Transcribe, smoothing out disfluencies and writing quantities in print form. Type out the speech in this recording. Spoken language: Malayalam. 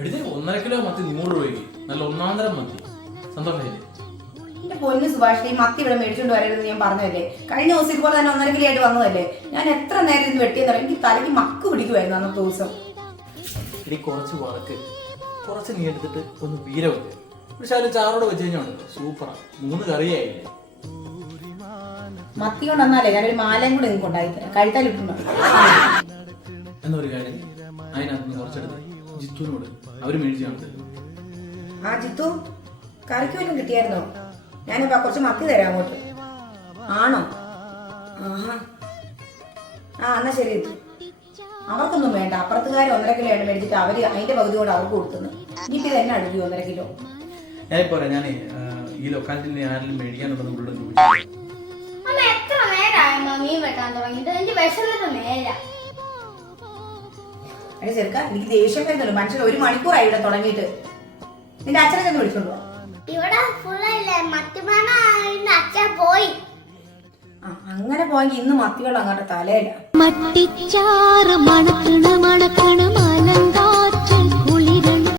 എടുത്ത് 1.5 കിലോ മത്തി 100 രൂപയ്ക്ക്. നല്ല ഒന്നാന്തരം മത്തി. സന്തോഷമായില്ലേ? എന്റെ പൊന്നു സുഭാഷ്, ഈ മത്തി ഇവിടെ മേടിച്ചോണ്ട് വരരുതെന്ന് ഞാൻ പറഞ്ഞതല്ലേ. കഴിഞ്ഞ ദിവസം ഇതുപോലെ തന്നെ 1.5 കിലോ ആയിട്ട് വന്നതല്ലേ. ഞാൻ എത്ര നേരം ഇത് വെട്ടിയെന്ന് എനിക്ക് തലയ്ക്ക് മക്ക് പിടിക്കുമായിരുന്നു അന്നത്തെ ദിവസം. ഇനി കുറച്ച് വറക്ക്, കുറച്ച് നീ എടുത്തിട്ട് ഒന്ന് വീര വെക്ക്. പക്ഷെ അതിൽ ചാറോട് വെച്ച് കഴിഞ്ഞാൽ സൂപ്പറാണ്. 3 കറിയായില്ലേ? മത്തി കൊണ്ടുവന്നാലേ ഞാനൊരു മാലയും കൂടെ നിങ്ങൾക്ക് ഉണ്ടായിത്തരാം. കഴുത്താലിട്ടുണ്ടോ? എന്നൊരു കാര്യം, അതിനകത്ത് കുറച്ചെടുത്ത് ജിത്തുവിനോട് അവര് മേടിച്ചാണ്. ആ ജിത്തു, കറിക്ക് വല്ലതും കിട്ടിയായിരുന്നോ? ഞാനിപ്പോ കുറച്ച് മത്തി തരാം അങ്ങോട്ട്. ആണോ? ആഹാ. ആ എന്നാ ശരി ജിത്തു. അവർക്കൊന്നും വേണ്ട. അപ്പുറത്തുകാർ 1.5 കിലോ ആണ് മേടിച്ചിട്ട് അവര് അതിന്റെ പകുതി കൂടെ അവർക്ക് കൊടുക്കുന്നു. ഇനിയിപ്പോ ഇത് തന്നെ അടുക്കും 1.5 കിലോ. ഞാനിപ്പോ പറയാം, ഞാൻ ഈ ലൊക്കാലിറ്റിയിൽ ആരെങ്കിലും മേടിക്കാനുണ്ടെന്ന് ഉള്ളത് ചോദിച്ചു. അതെ ചെറുക്ക, എനിക്ക് ദേഷ്യം വരുന്നുള്ളൂ. മനുഷ്യൻ 1 മണിക്കൂറായി ഇവിടെ തുടങ്ങിയിട്ട്. നിന്റെ അച്ഛനെ ചെന്ന് വിളിച്ചോണ്ടോ? ഇവിടെ അച്ഛൻ പോയി. അങ്ങനെ പോയെങ്കിൽ ഇന്ന് മത്തിവെള്ളം അങ്ങോട്ട് തലയില്ല. മട്ടിച്ചാറ് മണക്കണ് മണക്കണ്